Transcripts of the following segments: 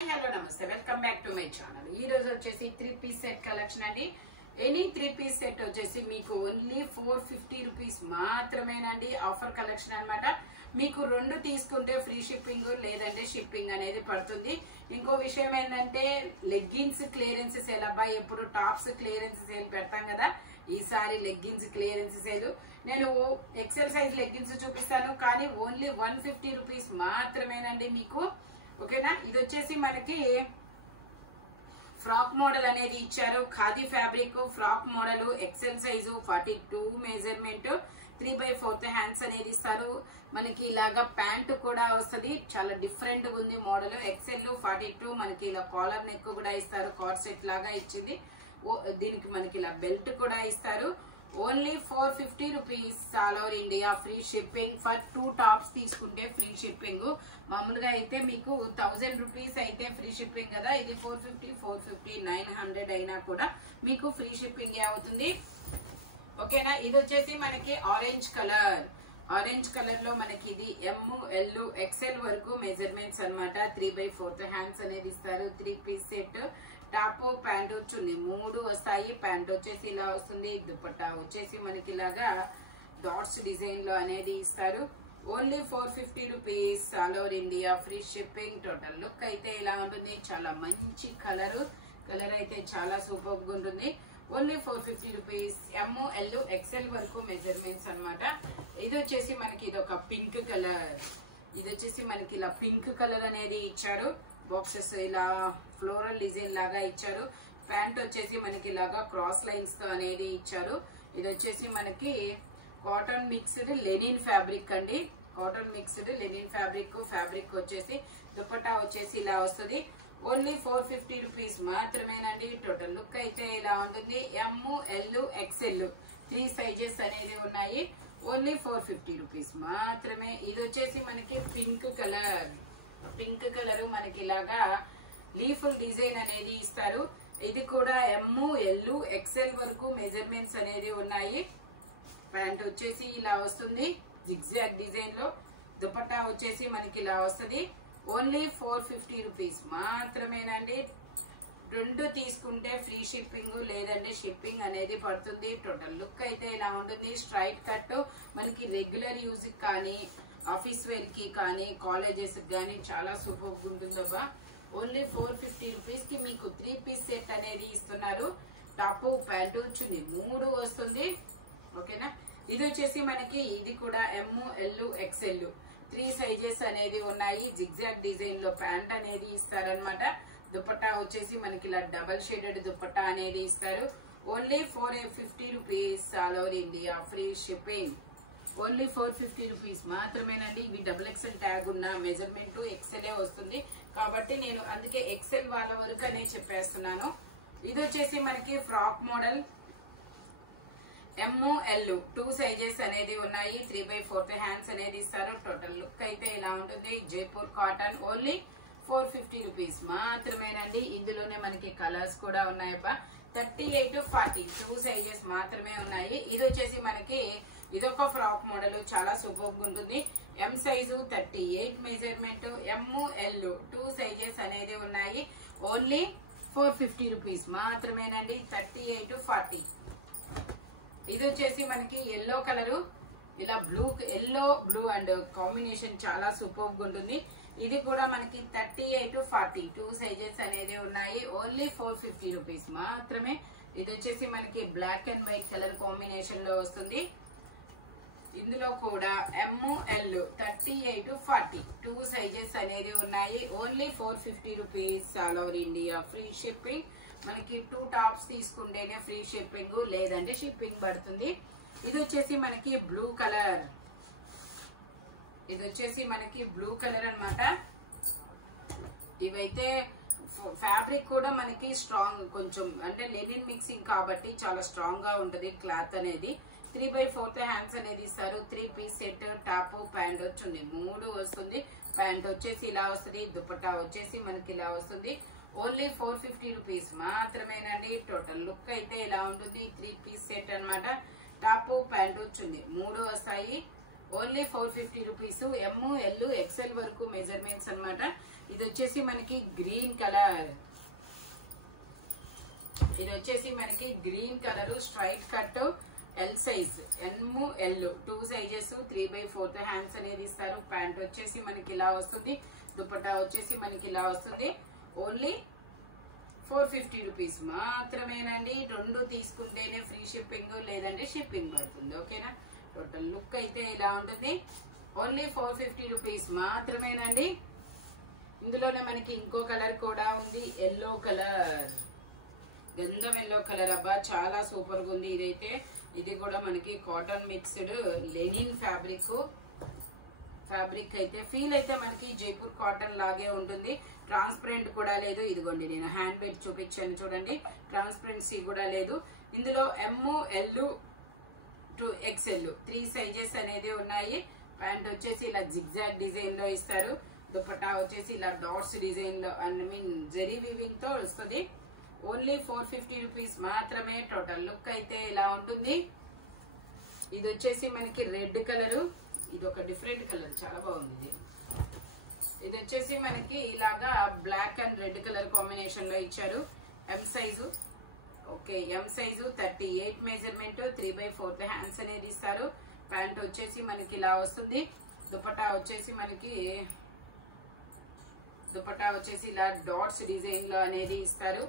Hello నమస్తే, welcome back to my channel. ఈ రోజు వచ్చేసి 3-piece సెట్ కలెక్షన్ అండి. ఎనీ 3-piece సెట్ వచ్చేసి మీకు ఓన్లీ 450 రూపీస్ మాత్రమేనండి. ఆఫర్ కలెక్షన్ అన్నమాట. మీకు 2 తీసుకుంటే ఫ్రీ షిప్పింగ్ లేదంటే షిప్పింగ్ అనేది పడుతుంది. ఇంకో విషయం ఏంటంటే లెగ్గిన్స్ క్లియరెన్స్ సేల్. అబ్బాయి ఎప్పుడు టాప్స్ క్లియరెన్స్ సేల్ పెడతాం కదా, ఈసారి లెగ్గిన్స్ క్లియరెన్స్ సేల్. నేను ఎక్సెల్ సైజ్ లెగ్గిన్స్ చూపిస్తాను, కానీ ఓన్లీ 150 రూపీస్ మాత్రమేనండి మీకు. ఓకేనా. ఇది వచ్చేసి మనకి ఫ్రాక్ మోడల్ అనేది ఇచ్చారు. Khadi fabric frock model, XL size 42 measurement, 3/4 hands అనేది ఇస్తారు. మనకి ఇలాగా ప్యాంట్ కూడా వస్తుంది. చాలా డిఫరెంట్ గా ఉంది మోడల్. ఎక్సెల్ 42 మనకి ఇలా కాలర్ నెక్ కూడా ఇస్తారు. కార్డ్ సెట్ లాగా ఇచ్చింది. దీనికి మనకి ఇలా బెల్ట్ కూడా ఇస్తారు. Only 450 rupees all over India. Free shipping. For 2 tops తీసుకుంటే ఫ్రీ షిప్పింగ్. మామూలుగా అయితే మీకు 1000 రూపీస్ అయితే ఫ్రీ షిప్పింగ్ కదా, ఇది 450, 450, 900 అయినా కూడా మీకు ఫ్రీ షిప్పింగ్ అవుతుంది. ఓకేనా. ఇది వచ్చేసి మనకి ఆరెంజ్ కలర్. ఆరెంజ్ కలర్ లో మనకి ఇది ML XL వరకు మెజర్మెంట్స్ అన్నమాట. 3/4 హ్యాండ్స్ అనేది ఇస్తారు. 3-piece set. టాప్ ప్యాంట్ చున్నీ 3 వస్తాయి. ప్యాంట్ వచ్చేసి ఇలా వస్తుంది. దుపట్టా వచ్చేసి మనకి ఇలాగా డాట్స్ డిజైన్ లో అనేది ఇస్తారు. Only 450 rupees all over India. Free shipping. Total look అయితే ఇలా ఉంటుంది. చాలా మంచి కలర్. కలర్ అయితే చాలా సూపర్ గా ఉంటుంది. Only 450 rupees. ML XL వరకు మెజర్మెంట్స్ అన్నమాట. ఇది వచ్చేసి మనకి ఇది ఒక పింక్ కలర్. ఇది వచ్చేసి మనకి ఇలా పింక్ కలర్ అనేది ఇచ్చారు. బాక్సెస్ ఇలా ఫ్లోరల్ డిజైన్ లాగా ఇచ్చారు. ప్యాంట్ వచ్చేసి మనకి ఇలాగా క్రాస్ లైన్స్ తో అనేది ఇచ్చారు. ఇది వచ్చేసి మనకి కాటన్ మిక్స్డ్ లెనిన్ ఫ్యాబ్రిక్ అండి. Cotton mixed linen fabric. Fabric వచ్చేసి దుపట్టా వచ్చేసి ఇలా వస్తుంది. ఓన్లీ 450 రూపీస్ మాత్రమేనండి. టోటల్ లుక్ అయితే ఇలా ఉంటుంది. ML XL 3 సైజెస్ అనేది ఉన్నాయి. ఓన్లీ 450 రూపీస్ మాత్రమే. ఇది వచ్చేసి మనకి పింక్ కలర్. పింక్ కలర్ మనకి ఇలాగా లీఫ్ డిజైన్ అనేది ఇస్తారు. ఇది కూడా ML XL వరకు మెజర్మెంట్స్ అనేది ఉన్నాయి. ప్యాంట్ వచ్చేసి ఇలా వస్తుంది జిగ్జాగ్ డిజైన్ లో. దుపట్టా వచ్చేసి మనకి ఇలా వస్తుంది. ఓన్లీ 450 రూపీస్ మాత్రమేనండి. 2 తీసుకుంటే ఫ్రీ షిప్పింగ్ లేదంటే షిప్పింగ్ అనేది పడుతుంది. టోటల్ లుక్ అయితే ఇలా ఉంటుంది. స్ట్రైట్ కట్ మనకి రెగ్యులర్ యూజ్ కానీ ఆఫీస్ వేర్ కి కానీ కాలేజెస్ కానీ చాలా సూపర్ ఉంటుందబ్బా. ఓన్లీ 450 రూపీస్ కి మీకు 3-piece సెట్ అనేది ఇస్తున్నారు. టాప్ ప్యాంటు చున్నీ 3 వస్తుంది. ఓకేనా. ఇది వచ్చేసి మనకి ఇది కూడా ML XL 3 సైజెస్ అనేది ఉన్నాయి. జిగ్జాగ్ డిజైన్ లో ప్యాంట్ అనేది ఇస్తారనమాట. దుపట్టా వచ్చేసి మనకి ఇలా డబల్ షేడెడ్ దుపట్టా అనేది ఇస్తారు. Only 450 rupees all over India. Free shipping. Only 450 rupees మాత్రమేనండి. ఇవి XXL ట్యాగ్ ఉన్న మెజర్మెంట్ XL వస్తుంది కాబట్టి నేను అందుకే XL వాళ్ళ వరకు అనే చెప్పేస్తున్నాను. ఇది వచ్చేసి మనకి ఫ్రాక్ మోడల్. ML 2 సైజెస్ అనేది ఉన్నాయి. 3/4 హ్యాండ్స్ అనేది ఇస్తారు. టోటల్ లుక్ అయితే ఇలా ఉంటుంది. జైపూర్ కాటన్. ఓన్లీ 450 రూపీస్ మాత్రమేనండి. ఇందులోనే మనకి కలర్స్ కూడా ఉన్నాయబ్బా. 38, 40 2 సైజెస్ మాత్రమే ఉన్నాయి. ఇది వచ్చేసి మనకి ఇదొక ఫ్రాక్ మోడల్. చాలా సూపర్ ఉంటుంది. M size 38 measurement. ML 2 sizes అనేది ఉన్నాయి. ఓన్లీ 450 రూపీస్ మాత్రమేనండి. 38, 40. ఇది వచ్చేసి మనకి ఎల్లో కలరు. ఇలా ఎల్లో బ్లూ అండ్ కాంబినేషన్ చాలా సూపర్ గా ఉంటుంది. ఇది కూడా మనకి 38, 40 2 సైజెస్ అనేది ఉన్నాయి. ఓన్లీ 450 రూపీస్ మాత్రమే. ఇది వచ్చేసి మనకి black and white colour combination లో వస్తుంది. ఇందులో కూడా ML 38, 40 2 సైజెస్ అనేది ఉన్నాయి. Only 450 rupees all over India. Free shipping. మనకి 2 టాప్స్ తీసుకుంటేనే ఫ్రీ షిప్పింగ్ లేదంటే షిప్పింగ్ పడుతుంది. ఇది వచ్చేసి మనకి బ్లూ కలర్. ఇది వచ్చేసి మనకి బ్లూ కలర్ అన్నమాట. ఇవైతే ఫ్యాబ్రిక్ కూడా మనకి స్ట్రాంగ్, కొంచెం అంటే లెనిన్ మిక్సింగ్ కాబట్టి చాలా స్ట్రాంగ్ గా ఉంటది క్లాత్ అనేది. 3/4 హ్యాండ్స్ అనేది ఇస్తారు. 3-piece set. టాప్ ప్యాంట్ చున్నీ 3 వస్తుంది. ప్యాంట్ వచ్చేసి ఇలా వస్తుంది. దుపట్టా వచ్చేసి మనకి ఇలా వస్తుంది. ఓన్లీ 450 రూపీస్ మాత్రమేనండి. టోటల్ లుక్ అయితే ఇలా ఉంటుంది. 3-piece సెట్ అన్నమాట. టాప్ ప్యాంట్ చున్నీ 3 వస్తాయి. Only 450 rupees. ML XL వరకు మెజర్మెంట్స్ అన్నమాట. ఇది వచ్చేసి మనకి గ్రీన్ కలర్. ఇది వచ్చేసి మనకి green colour straight cut L size, ML 2 sizes, 3/4 hands అనేది ఇస్తారు. ప్యాంట్ వచ్చేసి మనకి ఇలా వస్తుంది. దుపట్టా వచ్చేసి మనకి ఇలా వస్తుంది. ఓన్లీ 450 రూపీస్ మాత్రమేనండి. 2 తీసుకుంటేనే ఫ్రీ షిప్పింగ్, లేదంటే షిప్పింగ్ పడుతుంది. ఓకేనా? టోటల్ లుక్ అయితే ఇలా ఉంటుంది. ఓన్లీ 450 రూపీస్ మాత్రమేనండి. ఇందులోనే మనకి ఇంకో కలర్ కూడా ఉంది, ఎల్లో కలర్, గంధం ఎల్లో కలర్. అబ్బా చాలా సూపర్ గా ఉంది ఇదైతే. ఇది కూడా మనకి కాటన్ మిక్స్డ్ లెనిన్ ఫ్యాబ్రిక్ అయితే ఫీల్ అయితే మనకి జైపూర్ కాటన్ లాగే ఉంటుంది. ట్రాన్స్పరెంట్ కూడా లేదు. ఇదిగోండి నేను హ్యాండ్ పెట్టి చూపించాను చూడండి, ట్రాన్స్పరెన్సీ కూడా లేదు. ఇందులో ML to XL 3 సైజెస్ అనేది ఉన్నాయి. ప్యాంట్ వచ్చేసి ఇలా జిగ్జాగ్ డిజైన్ లో ఇస్తారు. దుపట్టా వచ్చేసి ఇలా డాట్స్ డిజైన్ లో జరీ వీవింగ్ తో వస్తుంది. ఓన్లీ 450 రూపీస్ మాత్రమే. టోటల్ లుక్ అయితే ఇలా ఉంటుంది. ఇది వచ్చేసి మనకి రెడ్ కలర్. ఇది ఒక డిఫరెంట్ కలర్, చాలా బాగుంది. ఇది వచ్చేసి మనకి ఇలాగా black and red colour combination లో ఇచ్చారు. M size. Okay, M size 38 measurement, 3/4 hands అనేది ఇస్తారు. ప్యాంట్ వచ్చేసి మనకి ఇలా వస్తుంది. దుపట్టా వచ్చేసి ఇలా డాట్స్ డిజైన్ లో అనేది ఇస్తారు.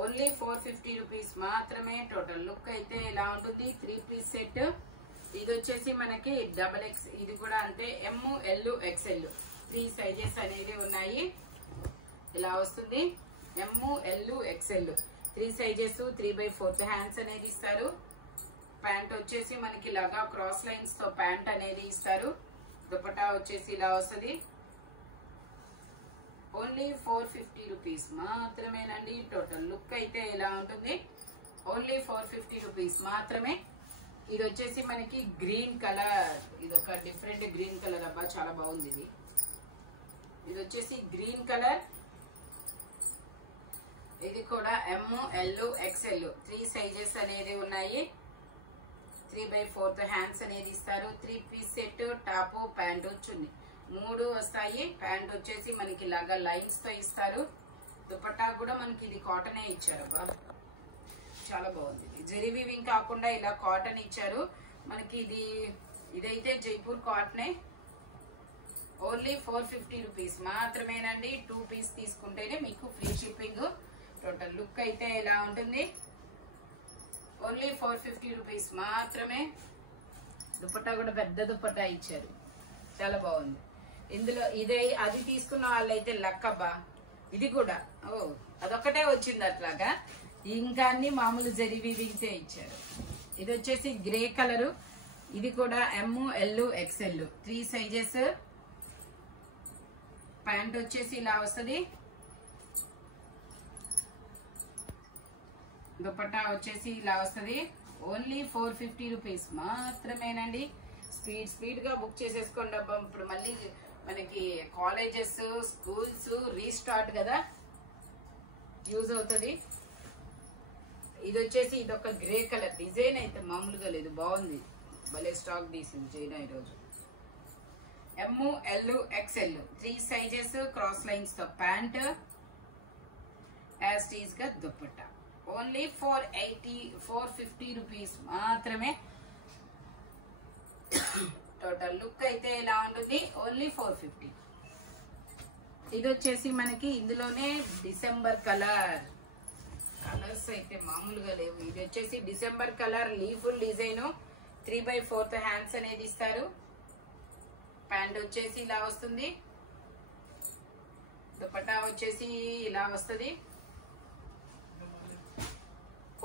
ఓన్లీ 450 రూపీస్ మాత్రమే. టోటల్ లుక్ అయితే ఇలా ఉంటుంది. 3 పీస్ సెట్. ఇది వచ్చేసి మనకి XX, ఇది కూడా అంతే. ML XL 3 సైజెస్ అనేది ఉన్నాయి. ఇలా వస్తుంది. ML XL 3 సైజెస్, 3/4 హ్యాండ్స్ అనేది ఇస్తారు. ప్యాంట్ వచ్చేసి మనకి ఇలాగా క్రాస్ లైన్స్ తో ప్యాంట్ అనేది ఇస్తారు. దుపట్టా వచ్చేసి ఇలా వస్తుంది. ఓన్లీ 450 రూపీస్ మాత్రమేనండి. టోటల్ లుక్ అయితే ఇలా ఉంటుంది. ఓన్లీ 450 రూపీస్ మాత్రమే. ఇది వచ్చేసి మనకి గ్రీన్ కలర్. ఇది ఒక డిఫరెంట్ గ్రీన్ కలర్. అబ్బా చాలా బాగుంది ఇది. ఇది వచ్చేసి గ్రీన్ కలర్. ఇది కూడా ML XL 3 సైజెస్ అనేది ఉన్నాయి. 3/4 హ్యాండ్స్ అనేది ఇస్తారు. 3 పీస్ సెట్. టాప్, ప్యాంటు, చున్నీ 3 వస్తాయి. ప్యాంట్ వచ్చేసి మనకి ఇలాగా లైన్స్ తో ఇస్తారు. దుపట్టా కూడా మనకి ఇది కాటనే ఇచ్చారు. అబ్బా చాలా బాగుంది. జరీ వీవింగ్ కాకుండా ఇలా కాటన్ ఇచ్చారు మనకి. ఇదైతే జైపూర్ కాటనే. ఓన్లీ 450 రూపీస్ మాత్రమేనండి. 2 పీస్ తీసుకుంటేనే మీకు ఫ్రీ షిప్పింగ్. టోటల్ లుక్ అయితే ఇలా ఉంటుంది. ఓన్లీ 450 రూపీస్ మాత్రమే. దుపట్టా కూడా పెద్ద దుపట్టా ఇచ్చారు, చాలా బాగుంది. ఇందులో అది తీసుకున్న వాళ్ళైతే లక్కబ్బా. ఇది కూడా అదొక్కటే వచ్చింది అట్లాగా. ఇంకా అన్ని మామూలు జరీ వీవింగ్సే ఇచ్చారు. ఇది వచ్చేసి గ్రే కలరు. ఇది కూడా ML XL 3 సైజెస్. ప్యాంట్ వచ్చేసి ఇలా వస్తుంది. దుపట్టా వచ్చేసి ఇలా వస్తుంది. ఓన్లీ 450 రూపీస్ మాత్రమేనండి. స్పీడ్ గా బుక్ చేసేసుకోండి. ఇప్పుడు మళ్ళీ మనకి కాలేజెస్, స్కూల్స్ రీస్టార్ట్ కదా, యూజ్ అవుతుంది. ఇది వచ్చేసి ఇదొక గ్రే కలర్. డిజైన్ అయితే మామూలుగా లేదు, బాగుంది. భలే స్టాక్ తీసింది చైనా ఈరోజు. ML XL 3 sizes, cross lines తో ప్యాంట్, యాజ్ టీజ్ గా దుపట్టా. ఓన్లీ 450 రూపీస్ మాత్రమే. టోటల్ లుక్ అయితే ఇలా ఉంటుంది. ఓన్లీ 450. ఇది వచ్చేసి మనకి ఇందులోనే డిసెంబర్ కలర్. కలర్స్ అయితే మామూలుగా లేవు. ఇది వచ్చేసి డిసెంబర్ కలర్ లీఫుల్ డిజైన్. 3/4 హ్యాండ్స్ అనేది ఇస్తారు. ప్యాంట్ వచ్చేసి ఇలా వస్తుంది. దుపట్టా వచ్చేసి ఇలా వస్తుంది.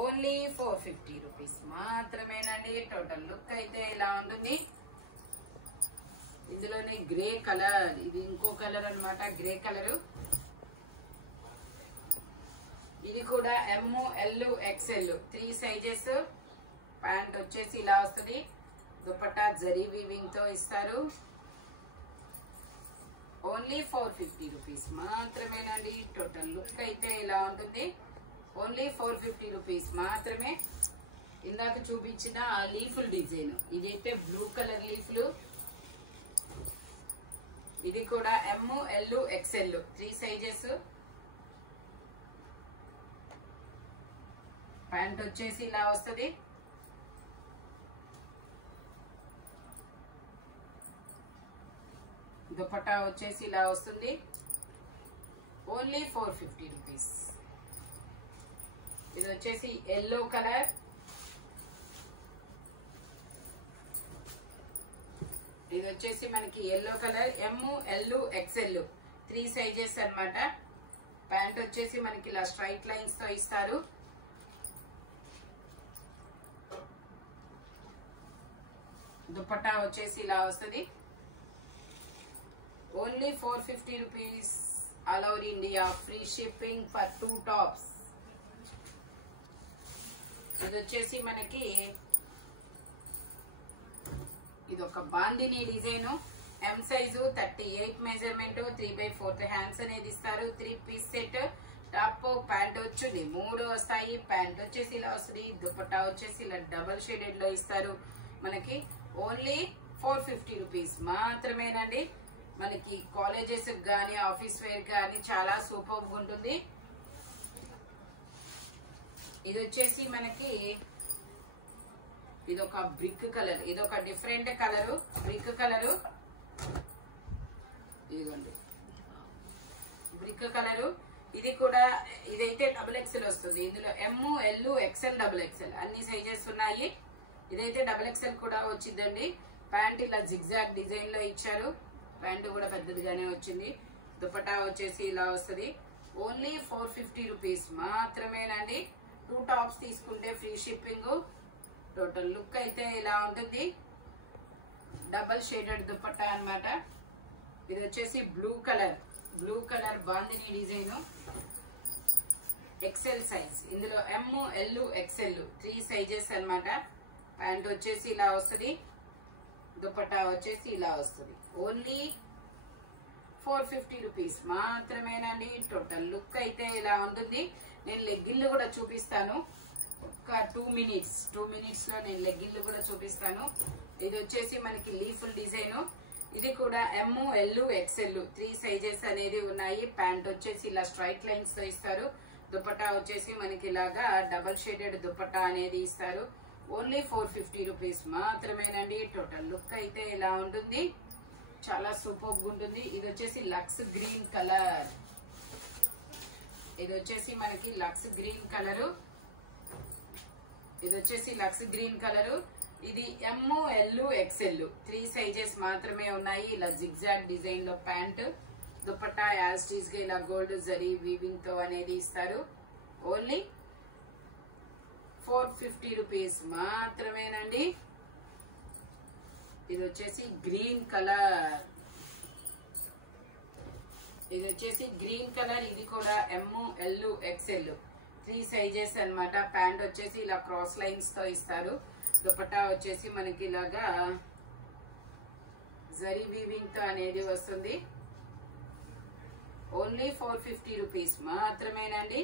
ఓన్లీ 450 రూపీస్ మాత్రమేనండి. టోటల్ లుక్ అయితే ఇలా ఉంటుంది. ఇందులోనే గ్రే కలర్. ఇది ఇంకో కలర్ అన్నమాట, గ్రే కలర్. ఇది కూడా ML XL 3 సైజెస్. ప్యాంట్ వచ్చేసి ఇలా వస్తుంది. దుపట్టా జరీ వీవింగ్ తో ఇస్తారు. ఓన్లీ 450 రూపీస్ మాత్రమేనండి. టోటల్ లుక్ అయితే ఇలా ఉంటుంది. ఓన్లీ 450 రూపీస్ మాత్రమే. ఇందాక చూపించిన లీఫుల్ డిజైన్. ఇదైతే బ్లూ కలర్ లీఫ్లు. ఇది కూడా M L XL 3 sizes. Pant వచ్చేసి ఇలా వస్తుంది. దుపట్టా వచ్చేసి ఇలా వస్తుంది. Only 450 rupees. ఇది వచ్చేసి ఎల్లో కలర్. ఇది వచ్చేసి మనకి yellow colour M L XL 3 sizes అన్నమాట. ప్యాంట్ వచ్చేసి మనకి ఇలా స్ట్రైట్ లైన్స్ తో ఇస్తారు. దుపట్టా వచ్చేసి ఇలా వస్తుంది. Only 450 rupees. All over India free shipping for 2 tops. ఇది వచ్చేసి మనకి ఇది ఒక bandhani design. M size 38 measurement 3/4 hands అనేది ఇస్తారు. 3 పీస్ సెట్. టాప్ ప్యాంట్ వచ్చి 3 వస్తాయి. ప్యాంట్ వచ్చేసి ఇలా వస్తుంది. దుపట్టా వచ్చేసి ఇలా డబల్ షేడెడ్ లో ఇస్తారు. మనకి ఓన్లీ 450 రూపీస్ మాత్రమేనండి. మనకి కాలేజెస్ కానీ ఆఫీస్ వేర్ కానీ చాలా సూపర్ గా ఉంటుంది. ఇది వచ్చేసి మనకి ఇది ఒక బ్రిక్ కలర్. ఇది ఒక డిఫరెంట్ కలర్ బ్రిక్ కలర్. ఇదిగోండి బ్రిక్ కలర్. ఇది కూడా ఇదైతే XXL వస్తుంది. ఇందులో ఎమ్ ఎల్ ఎక్స్ఎల్ XXL అన్ని సైజెస్ ఉన్నాయి. ఇదైతే XXL కూడా వచ్చిందండి. ప్యాంట్ ఇలా జిగ్జాగ్ డిజైన్ లో ఇచ్చారు. ప్యాంట్ కూడా పెద్దదిగానే వచ్చింది. దుపట్టా వచ్చేసి ఇలా వస్తుంది. ఓన్లీ 450 రూపీస్ మాత్రమేనండి. 2 టాప్స్ తీసుకుంటే ఫ్రీ షిప్పింగ్. టోటల్ లుక్ అయితే ఇలా ఉంటుంది. డబల్ షేడెడ్ దుపట్టా అన్నమాట. ఇది వచ్చేసి blue colour bandhani design XL size. ఇందులో ఎమ్ ఎల్ ఎక్స్ఎల్ 3 సైజెస్ అన్నమాట. ప్యాంట్ వచ్చేసి ఇలా వస్తుంది. దుపట్టా వచ్చేసి ఇలా వస్తుంది. ఓన్లీ 450 రూపీస్ మాత్రమేనండి. టోటల్ లుక్ అయితే ఇలా ఉంటుంది. నేను లెగ్గిన్లు కూడా చూపిస్తాను. ఒక 2 మినిట్స్ లో నేను లెగ్గిన్లు కూడా చూపిస్తాను. ఇది వచ్చేసి మనకి లీఫుల్ డిజైన్. ఇది కూడా ఎమ్ ఎల్ ఎక్స్ఎల్ 3 సైజెస్ అనేది ఉన్నాయి. ప్యాంట్ వచ్చేసి ఇలా స్ట్రైట్ లైన్స్ తో ఇస్తారు. దుపట్టా వచ్చేసి మనకి ఇలాగా డబల్ షేడెడ్ దుపట్టా అనేది ఇస్తారు. ఓన్లీ 450 రూపీస్ మాత్రమేనండి. టోటల్ లుక్ అయితే ఇలా ఉంటుంది. చాలా సూపర్ గా ఉంటుంది. ఇది వచ్చేసి లక్స్ గ్రీన్ కలర్. ఇది వచ్చేసి మనకి లక్స్ గ్రీన్ కలర్. ఇది వచ్చేసి లక్స్ గ్రీన్ కలర్. ఇది ఎమ్ ఎల్ ఎక్స్ఎల్ 3 సైజెస్ మాత్రమే ఉన్నాయి. ఇలా జిగ్జాగ్ డిజైన్ లో ప్యాంట్. దుపట్టా యాజ్ టీజ్ గా ఇలా గోల్డ్ జరీ వీవింగ్ తో అనేది ఇస్తారు. ఓన్లీ 450 రూపీస్ మాత్రమేనండి. ఇది వచ్చేసి గ్రీన్ కలర్. ఇది కూడా ఎమ్ ఎల్ ఎక్స్ఎల్ 3 సైజెస్ అన్నమాట. ప్యాంట్ వచ్చేసి ఇలా క్రాస్ లైన్స్ తో ఇస్తారు. దుపట్టా వచ్చేసి మనకి ఇలాగా జరీ వీవింగ్ తో అనేది వస్తుంది. ఓన్లీ 450 రూపీస్ మాత్రమేనండి.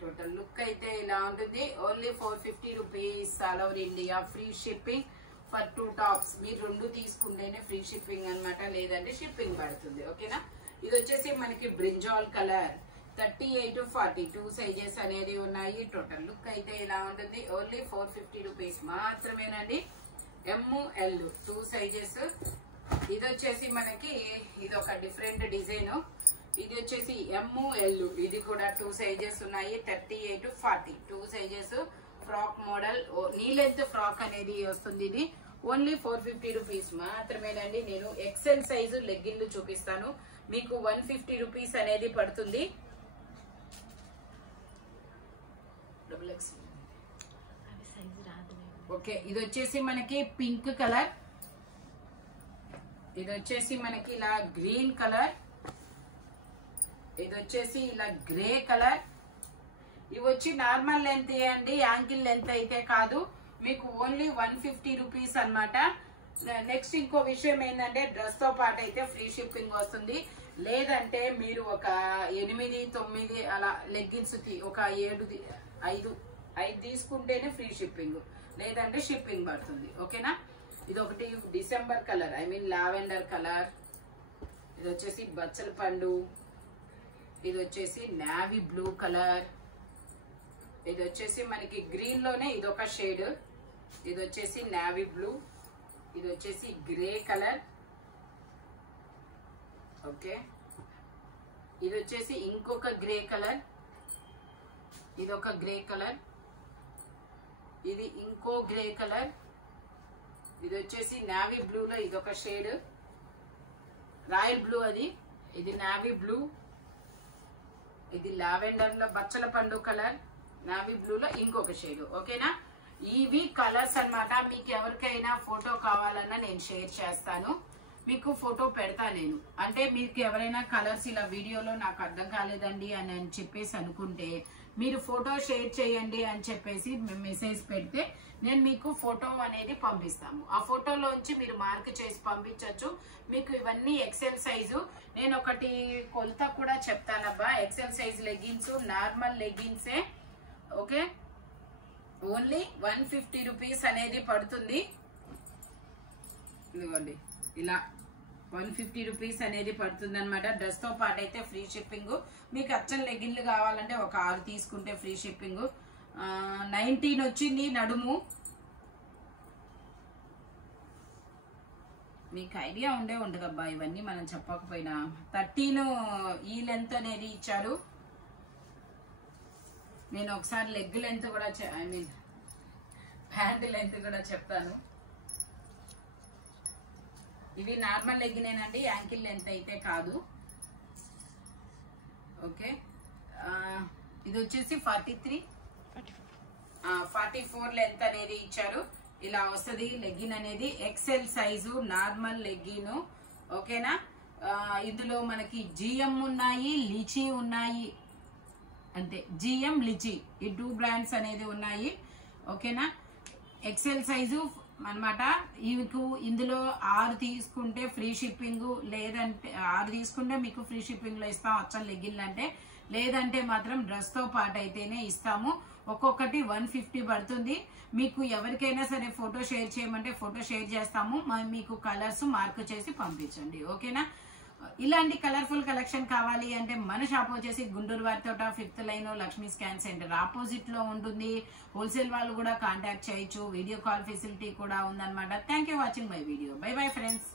టోటల్ లుక్ అయితే ఇలా ఉంటుంది. Only 450 rupees. All over India free shipping for 2 tops. మీరు 2 తీసుకుంటేనే ఫ్రీ షిప్పింగ్ అన్నమాట. లేదంటే షిప్పింగ్ పడుతుంది. ఓకేనా. ఇది వచ్చేసి మనకి బ్రింజాల్ కలర్ 38-42 సైజెస్ అనేది ఉన్నాయి. టోటల్ లుక్ అయితే ఇలా ఉంటుంది. ఓన్లీ 450 రూపీస్ మాత్రమేనండి. M L 2 sizes. ఇది వచ్చేసి మనకి ఇది ఒక డిఫరెంట్ డిజైన్. ఇది వచ్చేసి ఎమ్ ఎల్. ఇది కూడా 2 సైజెస్ ఉన్నాయి. 38-40 2 sizes. Frock model knee length frock అనేది వస్తుంది. ఇది ఓన్లీ 450 రూపీస్ మాత్రమేనండి. నేను ఎక్సెల్ సైజు లెగ్గిన్లు చూపిస్తాను. మీకు 150 రూపీస్ అనేది పడుతుంది. ఓకే. ఇది వచ్చేసి మనకి పింక్ కలర్. ఇది వచ్చేసి మనకి ఇలా గ్రీన్ కలర్. ఇది వచ్చేసి ఇలా గ్రే కలర్. ఇవి వచ్చి నార్మల్ లెంత్ అండి, యాంకిల్ లెంత్ అయితే కాదు. మీకు ఓన్లీ 150 రూపీస్ అన్నమాట. నెక్స్ట్ ఇంకో విషయం ఏంటంటే డ్రెస్ తో పాటు అయితే ఫ్రీ షిప్పింగ్ వస్తుంది. లేదంటే మీరు ఒక 8-9 అలా లెగ్గిన్స్ ఒక 7-5 తీసుకుంటేనే ఫ్రీ షిప్పింగ్, లేదంటే షిప్పింగ్ పడుతుంది. ఓకేనా. ఇది ఒకటి December colour, I mean lavender colour. ఇది వచ్చేసి బచ్చల పండు, ఇది వచ్చేసి నావీ బ్లూ కలర్, ఇది వచ్చేసి మనకి గ్రీన్ లోనే ఇదొక షేడ్, ఇది వచ్చేసి నావీ బ్లూ, ఇది వచ్చేసి గ్రే కలర్. ఓకే, ఇది వచ్చేసి ఇంకొక గ్రే కలర్, ఇది ఒక గ్రే కలర్, ఇది ఇంకో గ్రే కలర్, ఇది వచ్చేసి నావీ బ్లూలో ఇదొక షేడ్, రాయల్ బ్లూ అది, ఇది నావీ బ్లూ, ఇది లావెండర్ లో బచ్చల పండు కలర్, నావీ బ్లూలో ఇంకొక షేడ్. ఓకేనా, ఇవి కలర్స్ అన్నమాట. మీకు ఎవరికైనా ఫోటో కావాలన్నా నేను షేర్ చేస్తాను, మీకు ఫోటో పెడతా నేను. అంటే మీకు ఎవరైనా కలర్స్ ఇలా వీడియోలో నాకు అర్థం కాలేదండి అని చెప్పేసి అనుకుంటే మీరు ఫోటో షేర్ చేయండి అని చెప్పేసి మెసేజ్ పెడితే నేను మీకు ఫోటో అనేది పంపిస్తాము. ఆ ఫోటోలోంచి మీరు మార్క్ చేసి పంపించవచ్చు. మీకు ఇవన్నీ ఎక్సెల్ సైజు. నేను ఒకటి కొలత కూడా చెప్తానబ్బా. ఎక్సెల్ సైజ్ లెగ్గిన్స్ నార్మల్ లెగ్గిన్సే. ఓకే, ఓన్లీ 150 రూపీస్ అనేది పడుతుంది. ఇదిగోండి ఇలా 150 రూపీస్ అనేది పడుతుంది అనమాట. డ్రెస్ తో పాటు అయితే ఫ్రీ షిప్పింగ్. మీకు అచ్చం లెగ్గిన్లు కావాలంటే ఒక 6 తీసుకుంటే ఫ్రీ షిప్పింగ్. 19 వచ్చింది నడుము. మీకు ఐడియా ఉండే ఉండదబ్బా, ఇవన్నీ మనం చెప్పకపోయినా. 13 ఈ లెంత్ అనేది ఇచ్చారు. నేను ఒకసారి లెగ్ లెంత్ కూడా ఐ మీన్ ప్యాంట్ లెంత్ కూడా చెప్తాను. ఇవి నార్మల్ లెగ్గినేనండి, యాంకిల్ లెంత్ అయితే కాదు. ఓకే, ఇది వచ్చేసి 44 లెంత్ అనేది ఇచ్చారు. ఇలా వస్తుంది లెగ్గిన్ అనేది. XL size normal legging. ఓకేనా, ఇందులో మనకి జిఎం ఉన్నాయి, లిచీ ఉన్నాయి, అంతే. జిఎం లిచీ ఈ 2 బ్రాండ్స్ అనేది ఉన్నాయి. ఓకేనా, ఎక్సెల్ సైజు అనమాట. ఇందులో 6 తీసుకుంటే ఫ్రీ షిప్పింగ్, లేదంటే 6 తీసుకుంటే మీకు ఫ్రీ షిప్పింగ్ లో ఇస్తాం అచ్చం లెగ్గిన్లు అంటే. లేదంటే మాత్రం డ్రెస్ తో పాటు అయితేనే ఇస్తాము. ఒక్కొక్కటి 150 పడుతుంది. మీకు ఎవరికైనా సరే ఫోటో షేర్ చేయమంటే ఫోటో షేర్ చేస్తాము. మీకు కలర్స్ మార్క్ చేసి పంపించండి. ఓకేనా, ఇలాంటి కలర్ఫుల్ కలెక్షన్ కావాలి అంటే మన షాప్ వచ్చేసి Guntur వారితోట 5th line Lakshmi scan centre opposite లో ఉంటుంది. హోల్సేల్ వాళ్ళు కూడా కాంటాక్ట్ చేయొచ్చు. వీడియో కాల్ ఫెసిలిటీ కూడా ఉందన్నమాట. Thank you watching my video. By bye friends.